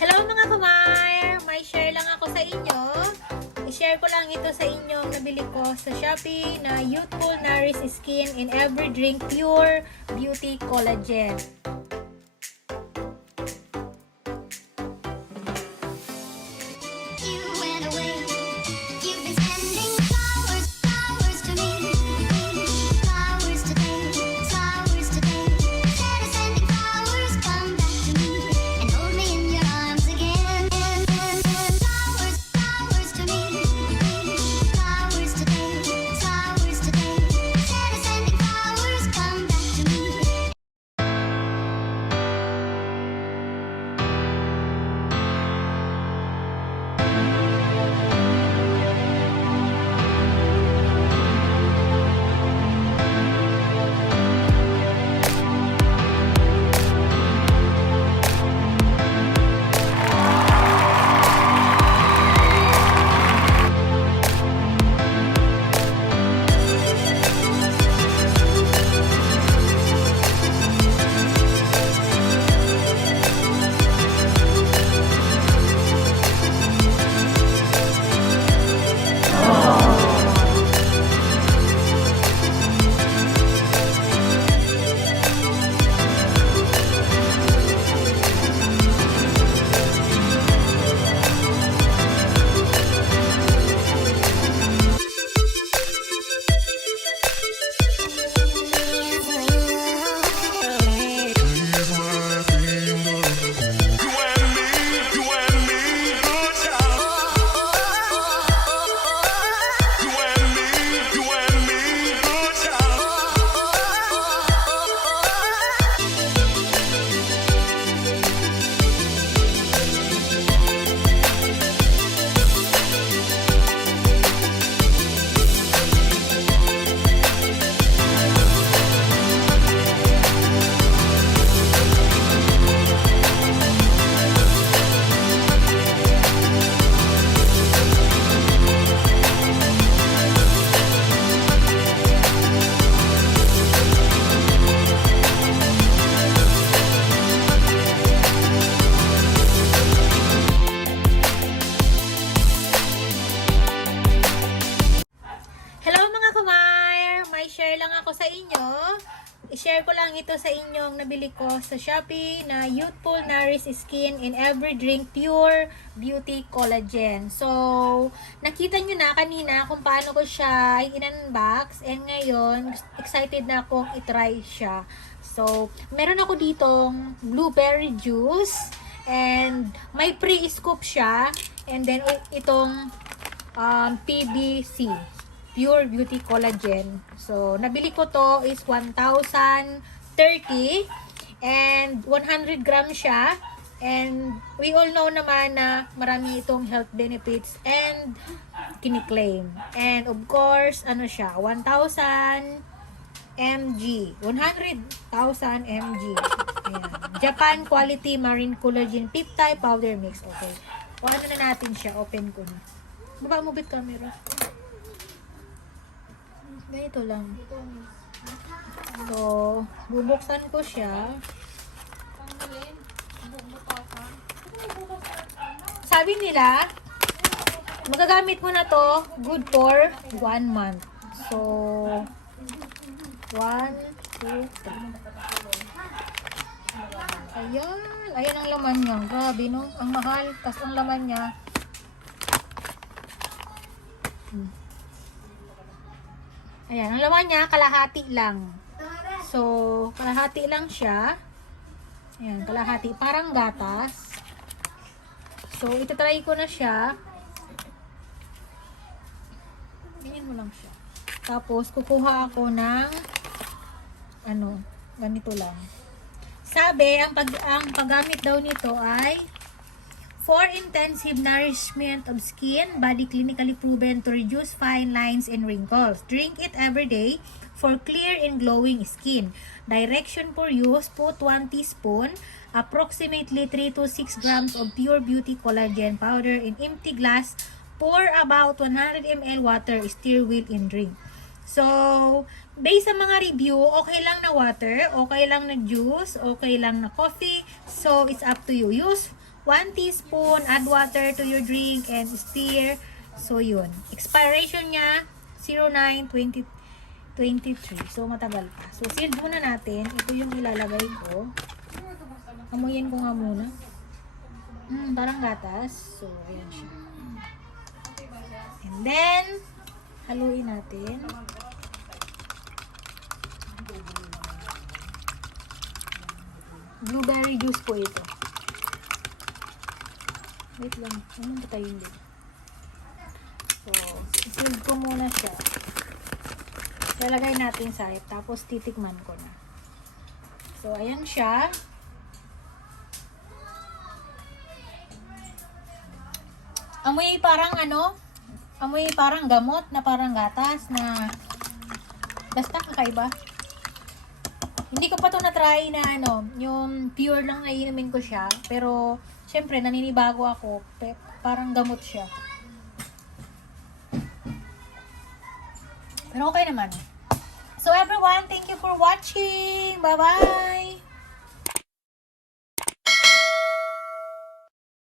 Hello mga kumar! May share lang ako sa inyo. I-share ko lang ito sa inyong nabili ko sa Shopee na Youthful Nourish Skin in Every Drink Pure Beauty Collagen. Lang ako sa inyo. I-share ko lang ito sa inyong nabili ko sa Shopee na Youthful Nourish Skin in Every Drink Pure Beauty Collagen. So, nakita nyo na kanina kung paano ko siya in-unbox, and ngayon, excited na akong itry siya. So, meron ako ditong blueberry juice, and may pre-scoop siya, and then itong PBC. Pure Beauty Collagen. So, nabili ko to is 1,030 and 100 grams siya. And we all know naman na marami itong health benefits and kiniklaim. And of course, ano siya, 1,000 mg. 100,000 mg. Ayan. Japan Quality Marine Collagen Peptide Powder Mix. Okay. O ano na natin siya. Open ko na. Baba mo bit camera. Ganito lang. So, bubuksan ko siya. Sabi nila, magagamit mo na to good for 1 month. So, 1, 2, 3. Ayan. Ayan ang laman niya. Grabe, no? Ang mahal. Tapos ang laman niya. Ayan, ang laman niya, kalahati lang. So, kalahati lang siya. Ayan, kalahati. Parang gatas. So, itatry ko na siya. Ganyan mo lang siya. Tapos, kukuha ako ng ganito lang. Sabi, ang paggamit daw nito ay for intensive nourishment of skin, body clinically proven to reduce fine lines and wrinkles. Drink it every day for clear and glowing skin. Direction for use, put 1 teaspoon, approximately 3 to 6 grams of pure beauty collagen powder in empty glass. Pour about 100 ml water, stir well and drink. So, based sa mga review, okay lang na water, okay lang na juice, okay lang na coffee. So, it's up to you. Use 1 teaspoon, add water to your drink and stir. So, yun. Expiration niya, 09/2023. So, matagal pa. So, sealed muna natin. Ito yung ilalagay ko. Amuyin ko nga muna. Parang gatas. So, ayan siya. And then, haluin natin. Blueberry juice po ito. Wait lang. Ano ba tayo hindi? So, sealed ko muna siya. Lalagay natin sa hip. Tapos, titikman ko na. So, ayan siya. Amoy parang amoy parang gamot na parang gatas na basta kakaiba. Hindi ko pa to na-try na yung pure lang na inumin ko siya. Pero, syempre, naninibago ako. Parang gamot siya. Pero okay naman. So everyone, thank you for watching. Bye-bye!